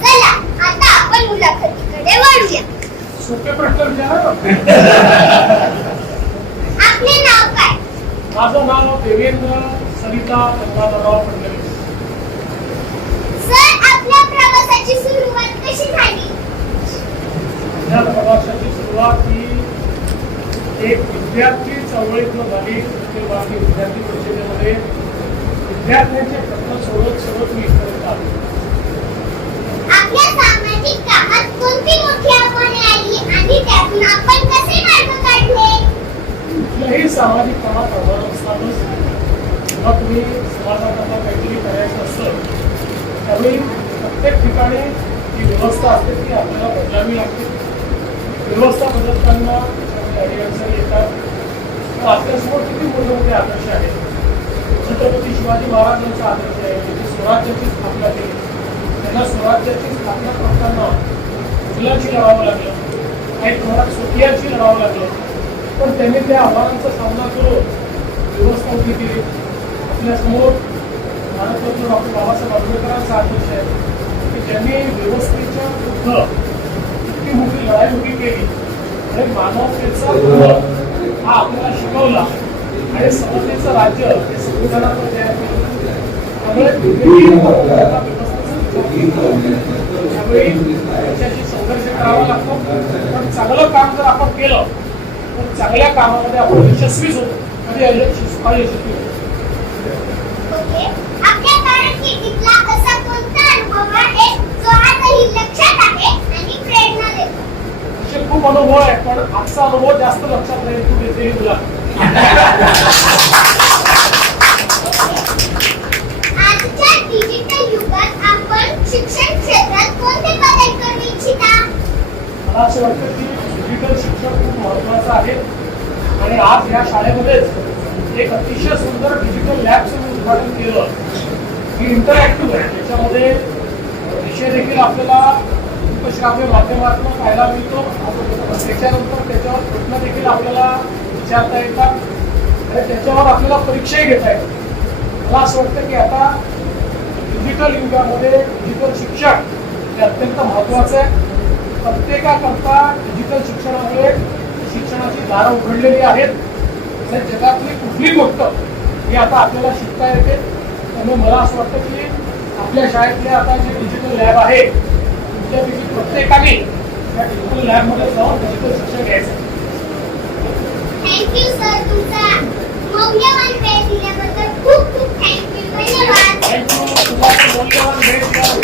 चला आता आपण मुलाखतीकडे वळूया. सोपे प्रश्न विचारा. आपले नाव काय? माझं नाव देवेंद्र सरिता गंगाधरराव फडणवीस. सर, आपल्या प्रवासाची सुरुवात कशी झाली? या प्रवासाची सुरुवात ही एक विद्यार्थी चळवळीतून झाली. ते बाकी विद्यार्थी परिषदेमध्ये विद्यार्थ्यांचे प्रश्न सोडत मी इथपर्यंत आलो. आपल्या सामाजिक कामात कोणती मोठी आव्हाने आली आणि त्यातून आपण कसे मार्ग काढले? कुठल्याही सामाजिक कामात आव्हान असतातच. जेव्हा तुम्ही समाजाकरता काहीतरी करायचं असतं त्यावेळी प्रत्येक ठिकाणी जी व्यवस्था असते ती आपल्याला बदलावी लागते. व्यवस्था बदलताना त्याच्यामध्ये अडचणी येतात. तर आपल्यासमोर किती मोठे मोठे आदर्श आहेत. छत्रपती शिवाजी महाराजांचा आदर्श आहे. त्यांनी स्वराज्याची स्थापना केली. त्यांना स्वराज्याची स्थापना करताना मुलांशी लढावं लागलं, काही प्रमाणात स्वकीयांशी लढावं लागलं. पण त्यांनी त्या आव्हानांचा सामना करून व्यवस्था उभी केली. आपल्यासमोर भारतरत्न डॉक्टर बाबासाहेब आंबेडकरांचा आदर्श आहे की ज्यांनी व्यवस्थेच्या विरुद्ध इतकी मोठी लढाई उभी केली आणि मानवतेचा हा आपल्याला शिकवला आणि समतेचं राज्य हे संविधानात तयार केलं. त्यामुळे त्यावेळी त्याच्याशी संघर्ष करावा लागतो. पण चांगलं काम जर आपण केलं तर चांगल्या कामामध्ये आपण यशस्वीच होतो. कधी अयशस्वी होतो. ओके, आपल्या कारकिर्दीतला असा कोणता अनुभव आहे जो आजही लक्षात आहे आणि प्रेरणा देतो? असे खूप अनुभव आहे पण आजचा अनुभव जास्त लक्षात राहील. तू देते तुला आजच्या डिजिटल युगात आपण शिक्षण क्षेत्रात कोणते बदल करू इच्छिता? मला असं वाटतं की डिजिटल शिक्षण खूप महत्वाचं आहे आणि आज या शाळेमध्येच एक अतिशय सुंदर डिजिटल लॅबचं उद्घाटन केलं. ही इंटरॅक्टिव्ह आहे. त्याच्यामध्ये विषय देखील आपल्याला दृकश्राव्य माध्यमातून पाहायला मिळतो. त्याच्यानंतर त्याच्यावर प्रश्न देखील आपल्याला विचारता येतात आणि त्याच्यावर आपल्याला परीक्षाही घेता येतात. मला असं वाटतं की आता डिजिटल युगामध्ये डिजिटल शिक्षण हे अत्यंत महत्त्वाचं आहे. प्रत्येकाकरता डिजिटल शिक्षणामुळे शिक्षणाची दारं उघडलेली आहेत. जगातली कुठली गोष्ट ही आता आपल्याला शिकता येते. त्यामुळे मला असं वाटतं की आपल्या शाळेतले आता जे डिजिटल लॅब आहे तुमच्यापैकी प्रत्येकाने या डिजिटल लॅबमध्ये जाऊन डिजिटल शिक्षण घ्यायचं. थँक्यू सर, तुमचा मौल्यवान वेळ दिल्याबद्दल खूप खूप थँक्यू. धन्यवाद. थँक्यू. तुम्हाला मौल्यवान वेळ दिल्याबद्दल